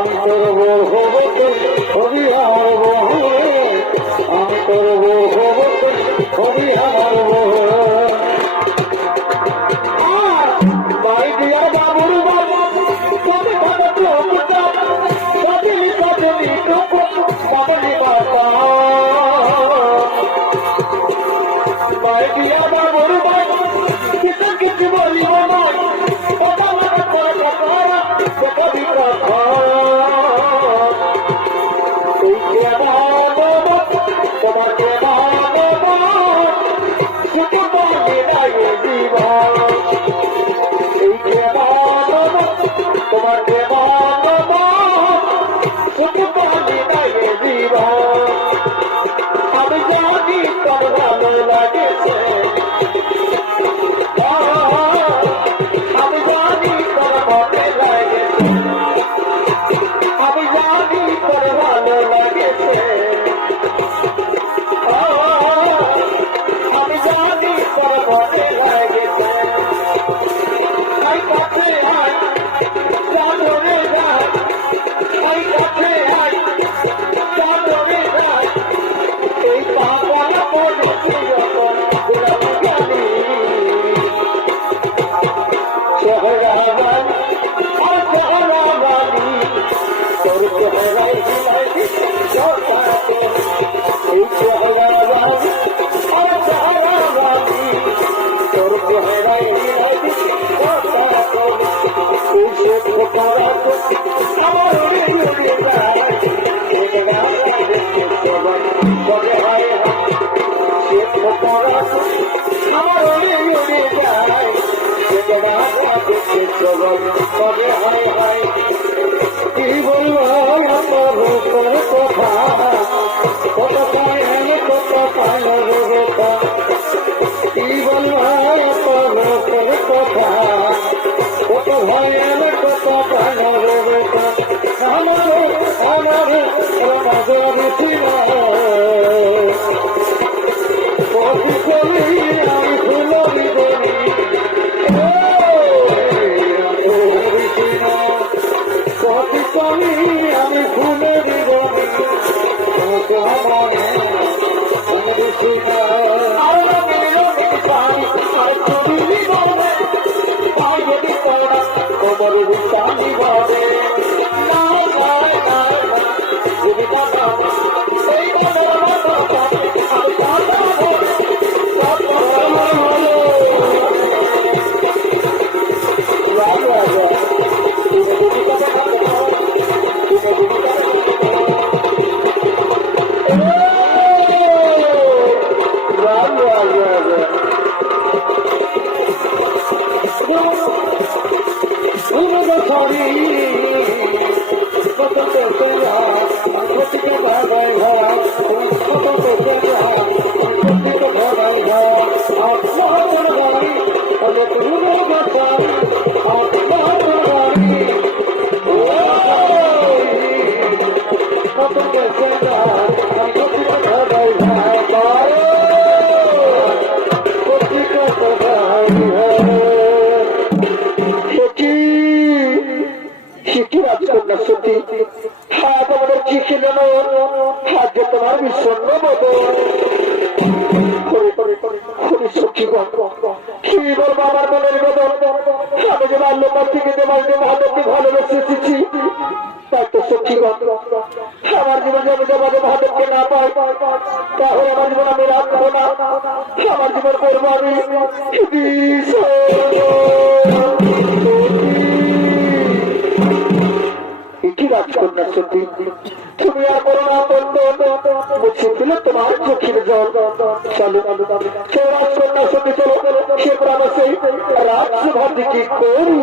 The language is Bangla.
আমি করবো হবতে হবি আমার বহু আমি করবো হবতে হবি আমার বহু বাড়ি দিয়া বাবুর বাবা কবে কবে কদলি কদলি বাবলি বাবা বাড়ি দিয়া বাবুর বাবা কিছু কিছু বলিব না কবি কথা তোমাকে জীবন তোমাকে জীবন আমি জানি তোর ভালো লাগেছে আমি জানি তোর মনে লাগেছে আমি জানি তোর ভালো লাগেছে আমি জানি তোর মনে লাগেছে কাছে আয় চাঁদরে যায় কাছে আয় চাঁদরে যায় এই পাপা পড়েছি যখন জানি চেহারাবানি আর চেহারাবানি তোর চেহারাই হিলাই এই চেহারাবানি আর চেহারাবানি তোর চেহারাই হিলাই আমার কি বলবো কথা কত পায় কত পায় কি বলবো কথা কত ভয় কত পায় আমার আমার ছিল কবি কবি আমি ফুলবি বলি কবি কবি আমি ফুলবি বলি কবর চাঁদি বলে তোমার বিষণ্ণ বোধ কি বলবো আমার মনের বদল আমি যে বাল্যকাল থেকে তোমাকে ভালোবেসে এসেছি তাই তো সত্যিগণ আমার জীবনে আমি তোমাকে ভাদবকে না পাই তাহলে আমার জীবন আমি রাখবো না আমার জীবন করবো আমি কি রাজকন্যা সত্যি তুমি আর করো না মুছে দিলে তোমার চোখের জল চলো সে রাজকন্যা সত্যি চলো সে প্রাণ সেই রাজসভা দিকে করি